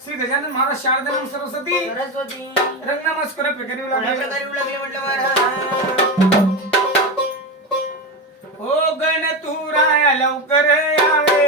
श्री गजानन महाराज शारदानंद सरस्वती रंग नमस्कार प्रकारे लागले म्हटलं ओ गण तू राया लवकर यावे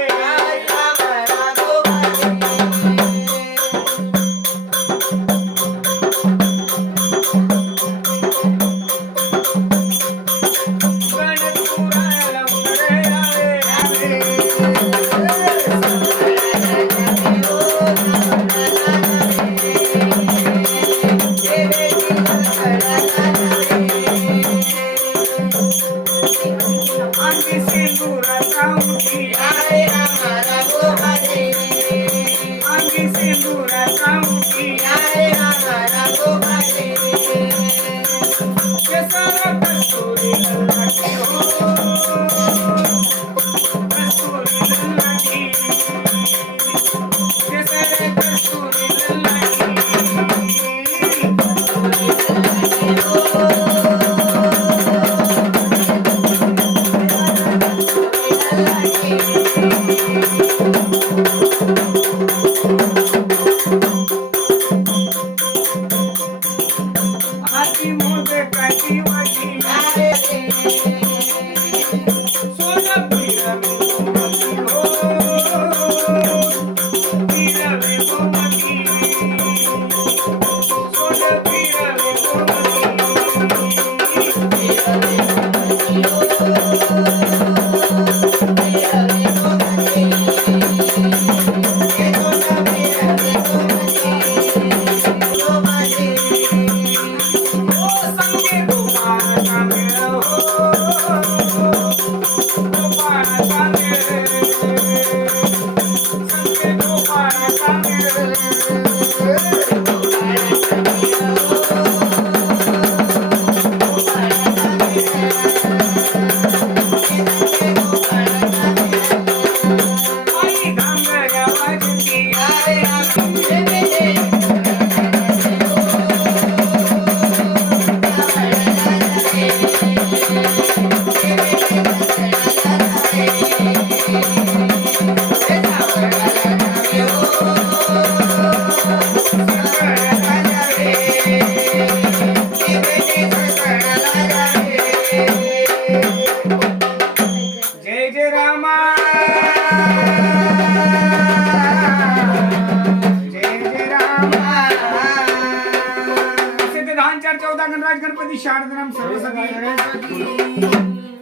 गणपती शारदानंद सरस्वती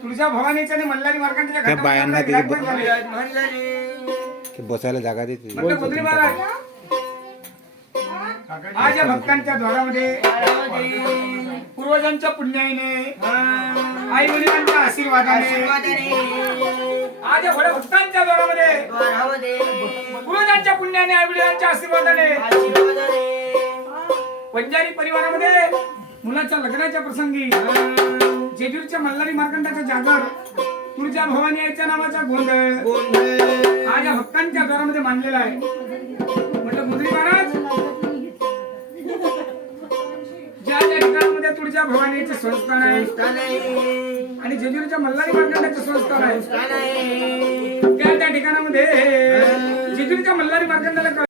तुळजा भवानीच्या आणि मल्हारी मार्कांच्या बायांना बसायला जागा देते. आज या भक्तांच्या द्वारामध्ये पूर्वजांच्या पुण्याईने आई वडिलांच्या आशीर्वादाने आज या भक्तांच्या द्वारामध्ये पूर्वजांच्या पुण्याने आई वडिलांच्या आशीर्वादाने पंजारी परिवारामध्ये मुलाच्या लग्नाच्या प्रसंगी जेजूरच्या मल्हारी मार्कंडाचा जागर तुळजा भवानी याच्या नावाचा गोंधळ आज या भक्तांच्या द्वारामध्ये मांडलेला आहे. म्हटलं मुद्री महाराज ज्या ज्या ठिकाणामध्ये तुळजा भवानी याचे संस्थान आहे आणि जेजूरच्या मल्हारी मार्कंडाचे संस्थान आहे त्या त्या ठिकाणामध्ये जेजूरच्या मल्हारी मार्कंडाला